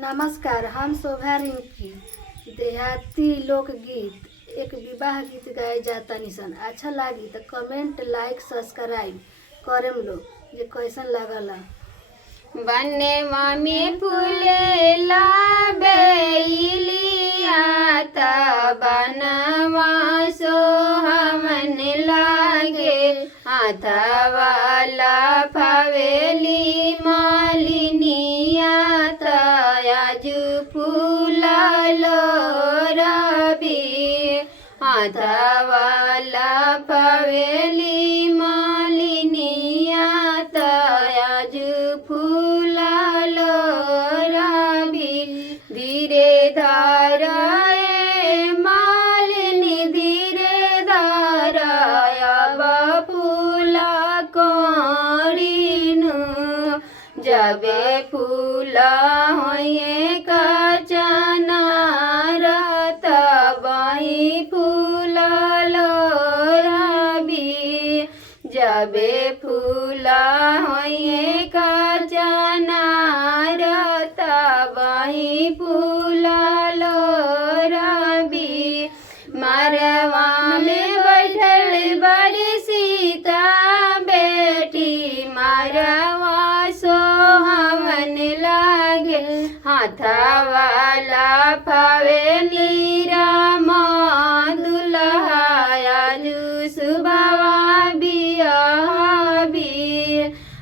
नमस्कार, हम शोभा रिंकी। देहाती लोकगीत एक विवाह गीत गाए जाता निसन। अच्छा लागी तो कमेंट, लाइक, सब्सक्राइब करेम लोग। ये कैसन लागला? बनवा में फूलेला बेलिया त बनवा सोहमन लागे हाथवाला फवेली मालिनिया त आजु फूललो रवि हाथवाला फवेली मालिनिया त आजु फूललो रवि धीरे धार मालिनी धीरे धार अब फूला कोड़ीनु जबे फूला होए कचना रत बही फूललो रवि जबे फूला होए कचना रत बही फूललो रवि मरवा में बैठल बड़ी सीता बेटी मरवा सोहमन लागे हाथवाला फवे नीरमा दुल्हा आजु सुबवा बियाबी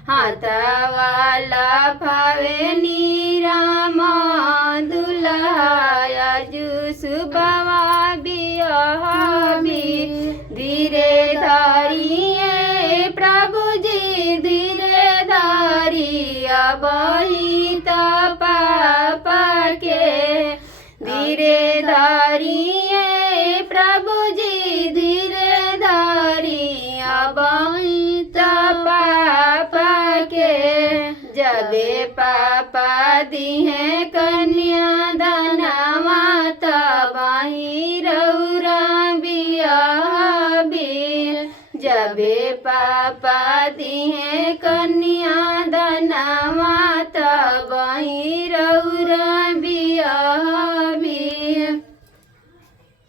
हाथवाला फवे नीरमा दुल्हा आजु सुबवा बियाबी धीरे धारिए प्रभु जी धीरे धारी अबही पापा के धीरे धारिए प्रभु जी धीरे धारी अबही पापा के जबे पापा दिहे कन्या धनवा तबही रौरा बियाबी जबे पापा दिहे कन्या धनवा